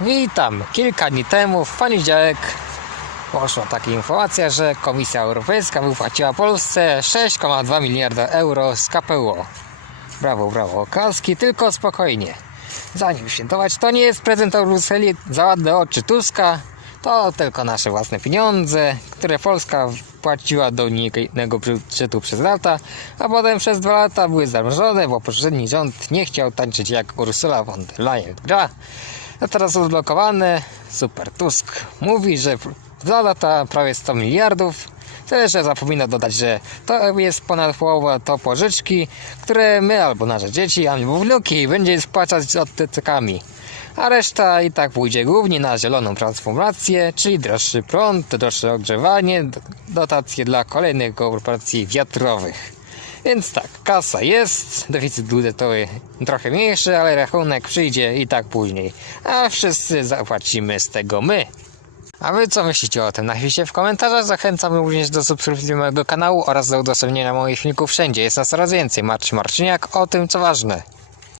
Witam. Kilka dni temu, w poniedziałek, poszła taka informacja, że Komisja Europejska wypłaciła Polsce 6,2 miliarda euro z KPO. Brawo, brawo, Kaski, tylko spokojnie. Zanim świętować, to nie jest prezent od Brukseli za ładne oczy Tuska, to tylko nasze własne pieniądze, które Polska wpłaciła do unijnego budżetu przez lata, a potem przez dwa lata były zamrożone, bo poprzedni rząd nie chciał tańczyć jak Ursula von der Leyen gra. A teraz odblokowane, super Tusk mówi, że za lata prawie 100 miliardów, tyle że zapomina dodać, że to jest ponad połowa to pożyczki, które my albo nasze dzieci, albo wnuki będzie spłacać odsetkami. A reszta i tak pójdzie głównie na zieloną transformację, czyli droższy prąd, droższe ogrzewanie, dotacje dla kolejnych korporacji wiatrowych. Więc tak, kasa jest, deficyt budżetowy trochę mniejszy, ale rachunek przyjdzie i tak później. A wszyscy zapłacimy z tego my. A wy co myślicie o tym? Napiszcie w komentarzach. Zachęcam również do subskrypcji mojego kanału oraz do udostępnienia moich filmików wszędzie. Jest nas coraz więcej. Marcin Marczyniak o tym, co ważne.